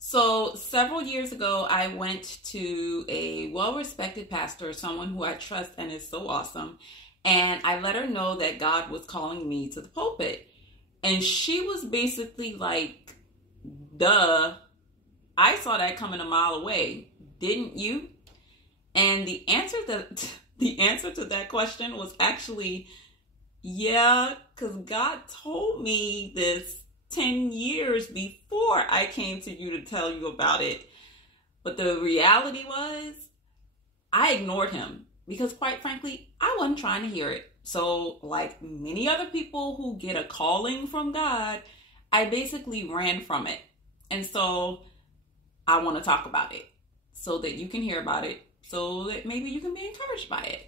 So several years ago, I went to a well-respected pastor, someone who I trust and is so awesome. And I let her know that God was calling me to the pulpit. And she was basically like, duh, I saw that coming a mile away. Didn't you? And the answer to that question was actually, yeah, because God told me this 10 years before I came to you to tell you about it. But the reality was, I ignored him because, quite frankly, I wasn't trying to hear it. So, like many other people who get a calling from God, I basically ran from it. And so, I want to talk about it so that you can hear about it, so that maybe you can be encouraged by it.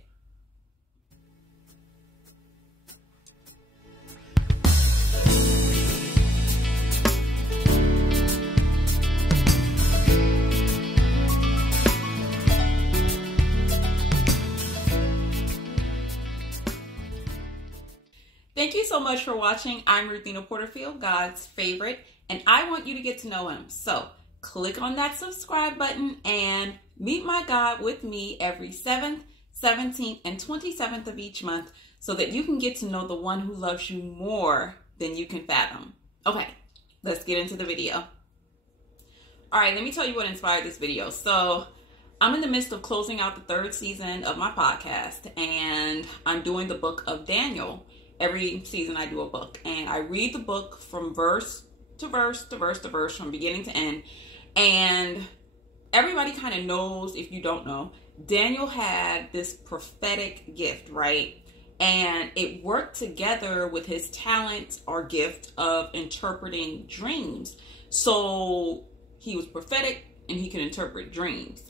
Thank you so much for watching. I'm Ruthina Porterfield, God's favorite, and I want you to get to know him. So click on that subscribe button and meet my God with me every 7th, 17th, and 27th of each month so that you can get to know the one who loves you more than you can fathom. Okay, let's get into the video. All right, let me tell you what inspired this video. So I'm in the midst of closing out the 3rd season of my podcast, and I'm doing the book of Daniel. Every season I do a book, and I read the book from verse to verse to verse to verse, from beginning to end. And everybody kind of knows, if you don't know, Daniel had this prophetic gift, right? And it worked together with his talent or gift of interpreting dreams. So he was prophetic and he could interpret dreams.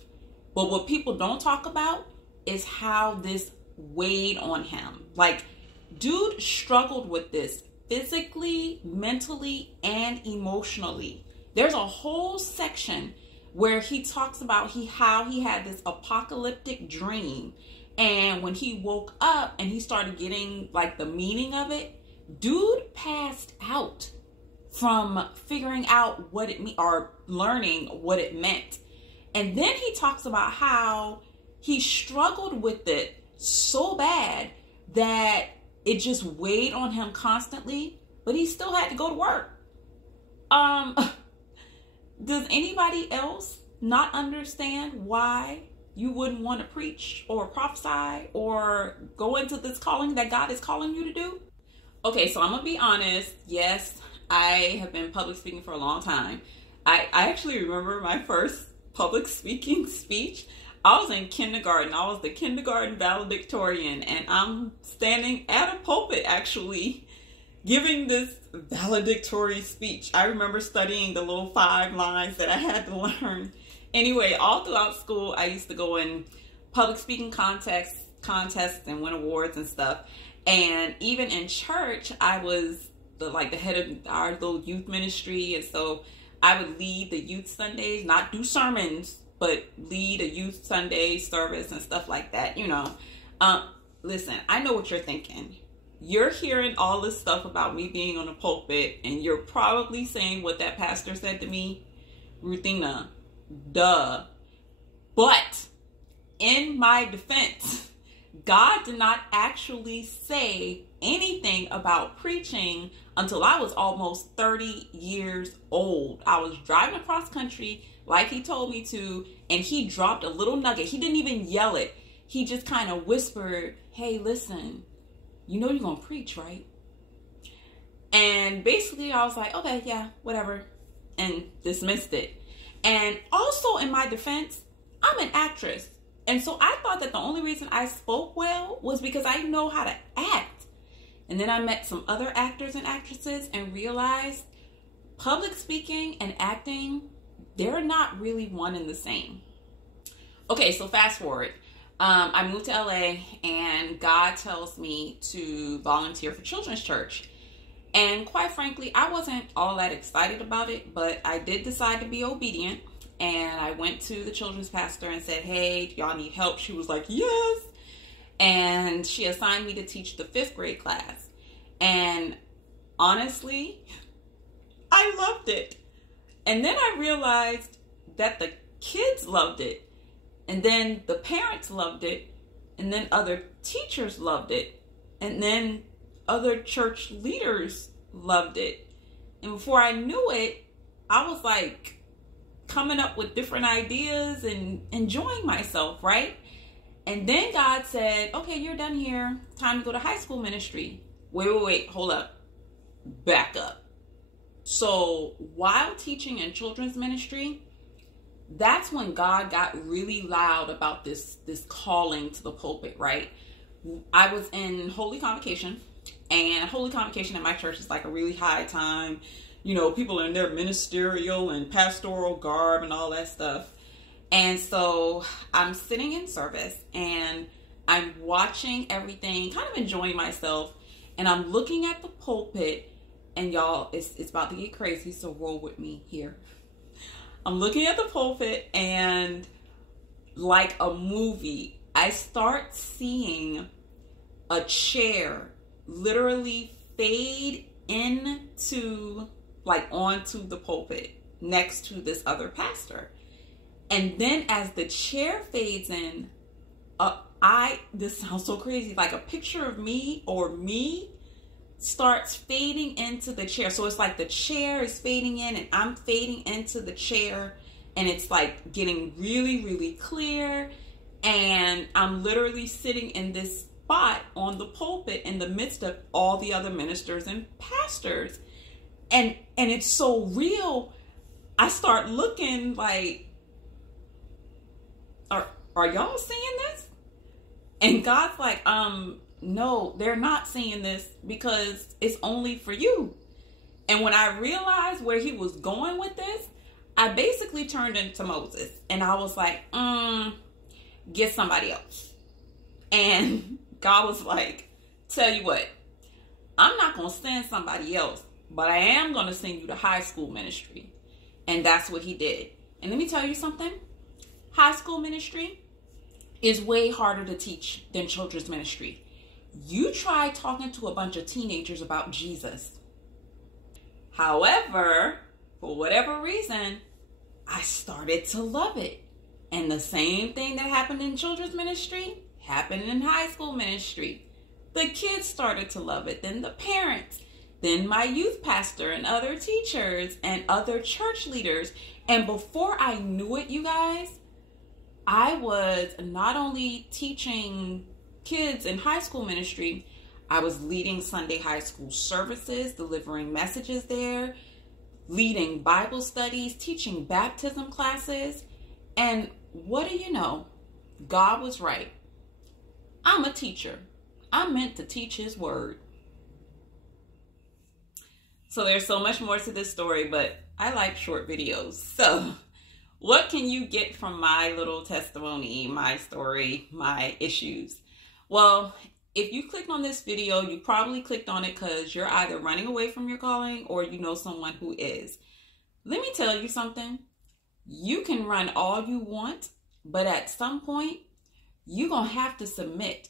But what people don't talk about is how this weighed on him. Like, dude struggled with this physically, mentally, and emotionally. There's a whole section where he talks about how he had this apocalyptic dream, and when he woke up and he started getting like the meaning of it, dude passed out from figuring out what it meant or learning what it meant. And then he talks about how he struggled with it so bad that it just weighed on him constantly, but he still had to go to work. Does anybody else not understand why you wouldn't want to preach or prophesy or go into this calling that God is calling you to do? Okay, so I'm gonna be honest. Yes, I have been public speaking for a long time. I actually remember my first public speaking speech. I was in kindergarten. I was the kindergarten valedictorian, and I'm standing at a pulpit actually giving this valedictory speech. I remember studying the little 5 lines that I had to learn. Anyway, all throughout school, I used to go in public speaking contests and win awards and stuff. And even in church, I was the head of our little youth ministry. And so I would lead the youth Sundays, not do sermons, but lead a youth Sunday service and stuff like that, you know. Listen, I know what you're thinking. You're hearing all this stuff about me being on the pulpit, and you're probably saying what that pastor said to me. Ruthina, duh. But in my defense, God did not actually say anything about preaching until I was almost 30 years old. I was driving across country like he told me to, and he dropped a little nugget. He didn't even yell it. He just kind of whispered, hey, listen, you know you're going to preach, right? And basically I was like, okay, yeah, whatever, and dismissed it. And also in my defense, I'm an actress. And so I thought that the only reason I spoke well was because I know how to act. And then I met some other actors and actresses and realized public speaking and acting, they're not really one and the same. Okay, so fast forward. I moved to LA, and God tells me to volunteer for Children's Church. And quite frankly, I wasn't all that excited about it, but I did decide to be obedient. And I went to the children's pastor and said, hey, do y'all need help? She was like, yes. And she assigned me to teach the 5th grade class. And honestly, I loved it. And then I realized that the kids loved it. And then the parents loved it. And then other teachers loved it. And then other church leaders loved it. And before I knew it, I was like coming up with different ideas and enjoying myself, right? And then God said, okay, you're done here. Time to go to high school ministry. Wait, hold up. Back up. So while teaching in children's ministry, that's when God got really loud about this calling to the pulpit, right? I was in Holy Convocation, and Holy Convocation at my church is like a really high time. You know, people are in their ministerial and pastoral garb and all that stuff. And so I'm sitting in service and I'm watching everything, kind of enjoying myself. And I'm looking at the pulpit, and y'all, it's about to get crazy, so roll with me here. I'm looking at the pulpit, and like a movie, I start seeing a chair literally fade into, like, onto the pulpit next to this other pastor. And then as the chair fades in, this sounds so crazy, like a picture of me or me starts fading into the chair. So it's like the chair is fading in and I'm fading into the chair, and it's like getting really, really clear. And I'm literally sitting in this spot on the pulpit in the midst of all the other ministers and pastors. And it's so real. I start looking like, are y'all seeing this? And God's like, no, they're not seeing this because it's only for you. And when I realized where he was going with this, I basically turned into Moses. And I was like, get somebody else. And God was like, tell you what, I'm not going to send somebody else, but I am going to send you to high school ministry. And that's what he did. And let me tell you something. High school ministry is way harder to teach than children's ministry. You try talking to a bunch of teenagers about Jesus. However, for whatever reason, I started to love it. And the same thing that happened in children's ministry happened in high school ministry. The kids started to love it, then the parents, then my youth pastor and other teachers and other church leaders. And before I knew it, you guys, I was not only teaching kids in high school ministry, I was leading Sunday high school services, delivering messages there, leading Bible studies, teaching baptism classes. And what do you know? God was right. I'm a teacher. I'm meant to teach his word. So there's so much more to this story, but I like short videos. So what can you get from my little testimony, my story, my issues? Well, if you clicked on this video, you probably clicked on it because you're either running away from your calling or you know someone who is. Let me tell you something. You can run all you want, but at some point, you're going to have to submit.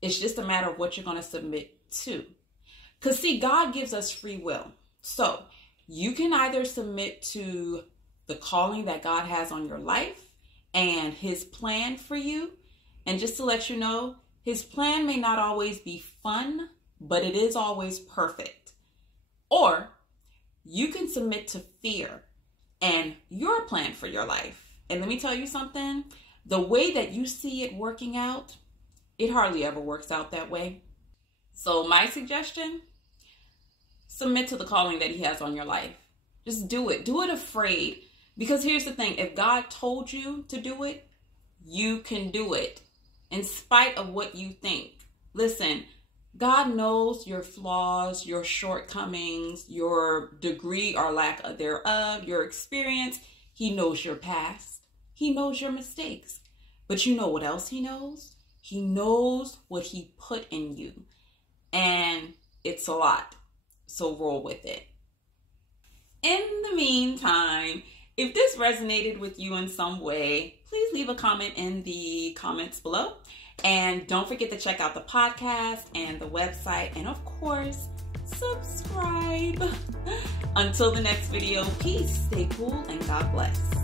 It's just a matter of what you're going to submit to. Because see, God gives us free will. So you can either submit to the calling that God has on your life and his plan for you. And just to let you know, his plan may not always be fun, but it is always perfect. Or you can submit to fear and your plan for your life. And let me tell you something, the way that you see it working out, it hardly ever works out that way. So my suggestion, submit to the calling that he has on your life. Just do it. Do it afraid. Because here's the thing, if God told you to do it, you can do it in spite of what you think. Listen, God knows your flaws, your shortcomings, your degree or lack thereof, your experience. He knows your past. He knows your mistakes. But you know what else he knows? He knows what he put in you. And it's a lot. So roll with it. In the meantime, if this resonated with you in some way, please leave a comment in the comments below. And don't forget to check out the podcast and the website. And of course, subscribe. Until the next video, peace, stay cool, and God bless.